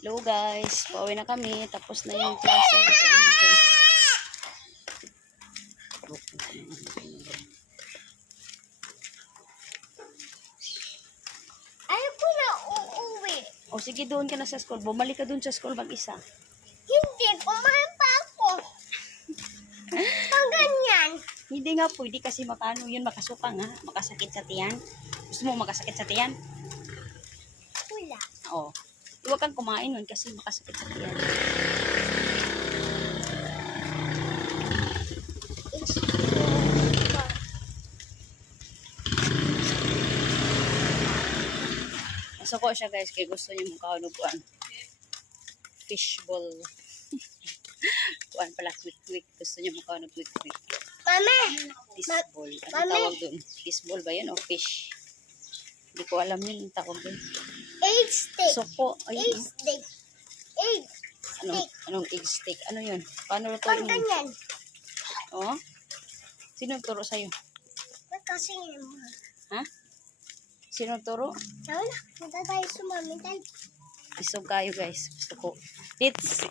Hello guys, pauwi na kami. Tapos na yung klase. Ayaw ko na uuwi. O sige, doon ka na sa school. Bumalik ka doon sa school mag-isa. Hindi, kumain pa ako. Pag ganyan. Hindi nga pwede kasi makano yun, makasuka nga. Makasakit sa tiyan. Gusto mo makasakit sa tiyan? Wala. Oo. Huwag kang kumain nun kasi makasakit sa tiyan. Nasuko siya guys, kaya gusto niya makahanubuan. Fishball. Kuan pala, quick-quick. Gusto niya makahanub quick-quick. Mami! Fishball. Ano Mami. tawag dun? Fishball ba yun o fish? Hindi ko alam yun yung tawag dun. Egg steak. Suko. Egg Ayun. steak. Egg Anong egg steak? Ano yun? Paano Pag lutuin yun? ganyan. Oh? Sino turo sa'yo? Kasi Ha? Sino turo? Tama na. Punta tayo sa mami tayo. Isog kayo guys. Gusto ko. It's